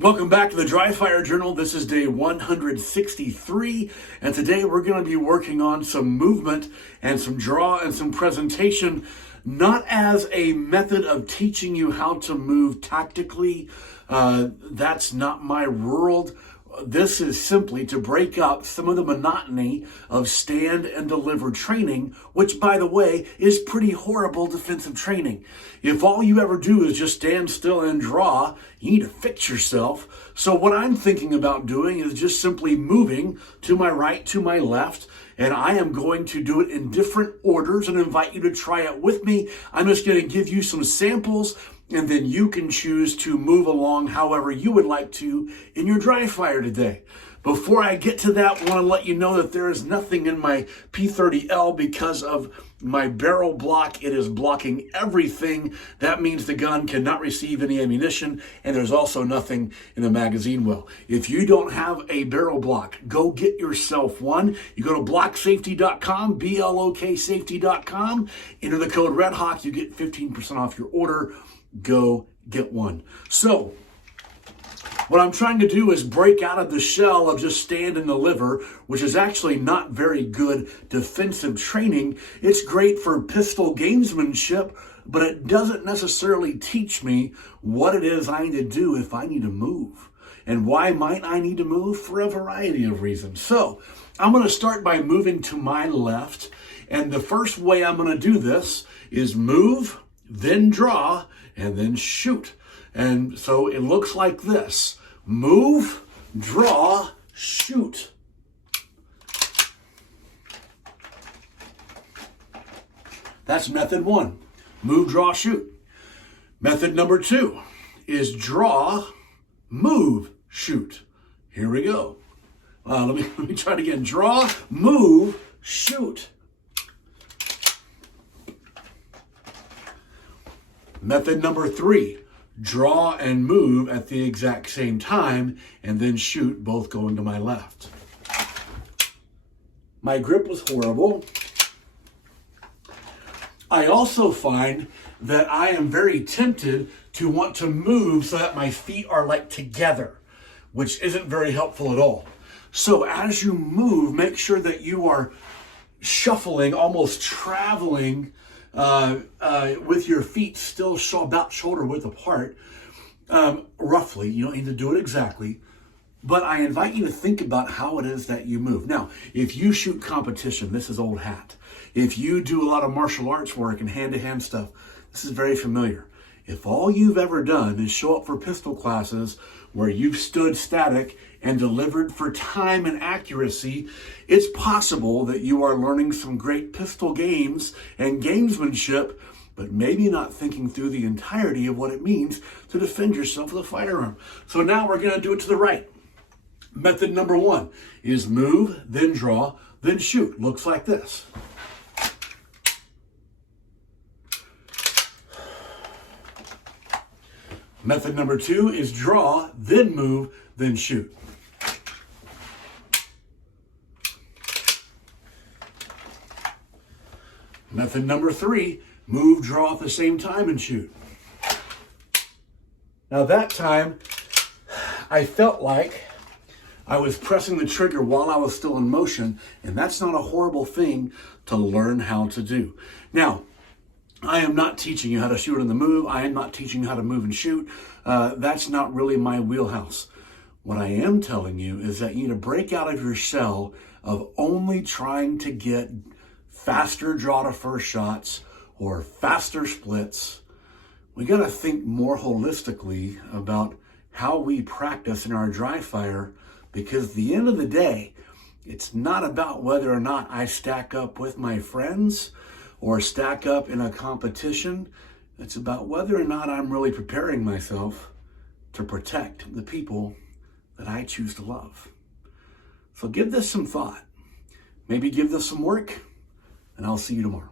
Welcome back to the Dry Fire Journal. This is day 163, and today we're going to be working on some movement and some draw and some presentation, not as a method of teaching you how to move tactically. That's not my world. This is simply to break up some of the monotony of stand and deliver training, which, by the way, is pretty horrible defensive training. If all you ever do is just stand still and draw, you need to fix yourself. So what I'm thinking about doing is just simply moving to my right, to my left, and I am going to do it in different orders and invite you to try it with me. I'm just going to give you some samples, and then you can choose to move along however you would like to in your dry fire today. Before I get to that, I want to let you know that there is nothing in my P30L because of my barrel block. It is blocking everything. That means the gun cannot receive any ammunition, and there's also nothing in the magazine well. If you don't have a barrel block, go get yourself one. You go to blocksafety.com, BLOK safety.com, enter the code REDHAWK, you get 15% off your order. Go get one. So, what I'm trying to do is break out of the shell of just stand and deliver, which is actually not very good defensive training. It's great for pistol gamesmanship, but it doesn't necessarily teach me what it is I need to do if I need to move. And why might I need to move? For a variety of reasons. So, I'm going to start by moving to my left. And the first way I'm going to do this is move, then draw, and then shoot. And so it looks like this. Move, draw, shoot. That's method one. Move, draw, shoot. Method number two is draw, move, shoot. Here we go. Let me try it again. Draw, move, shoot. Method number three, draw and move at the exact same time, and then shoot, both going to my left. My grip was horrible. I also find that I am very tempted to want to move so that my feet are like together, which isn't very helpful at all. So as you move, make sure that you are shuffling, almost traveling, with your feet still about shoulder width apart, roughly. You don't need to do it exactly, but I invite you to think about how it is that you move. Now, if you shoot competition, this is old hat. If you do a lot of martial arts work and hand-to-hand stuff, this is very familiar. If all you've ever done is show up for pistol classes where you've stood static and delivered for time and accuracy, it's possible that you are learning some great pistol games and gamesmanship, but maybe not thinking through the entirety of what it means to defend yourself with a firearm. So now we're going to do it to the right. Method number one is move, then draw, then shoot. Looks like this. Method number two is draw, then move, then shoot. Method number three, move, draw at the same time and shoot. Now that time, I felt like I was pressing the trigger while I was still in motion, and that's not a horrible thing to learn how to do. Now, I am not teaching you how to shoot on the move. I am not teaching you how to move and shoot. That's not really my wheelhouse. What I am telling you is that you need to break out of your shell of only trying to get faster draw to first shots or faster splits. We got to think more holistically about how we practice in our dry fire, because at the end of the day, it's not about whether or not I stack up with my friends or stack up in a competition. It's about whether or not I'm really preparing myself to protect the people that I choose to love. So give this some thought. Maybe give this some work, and I'll see you tomorrow.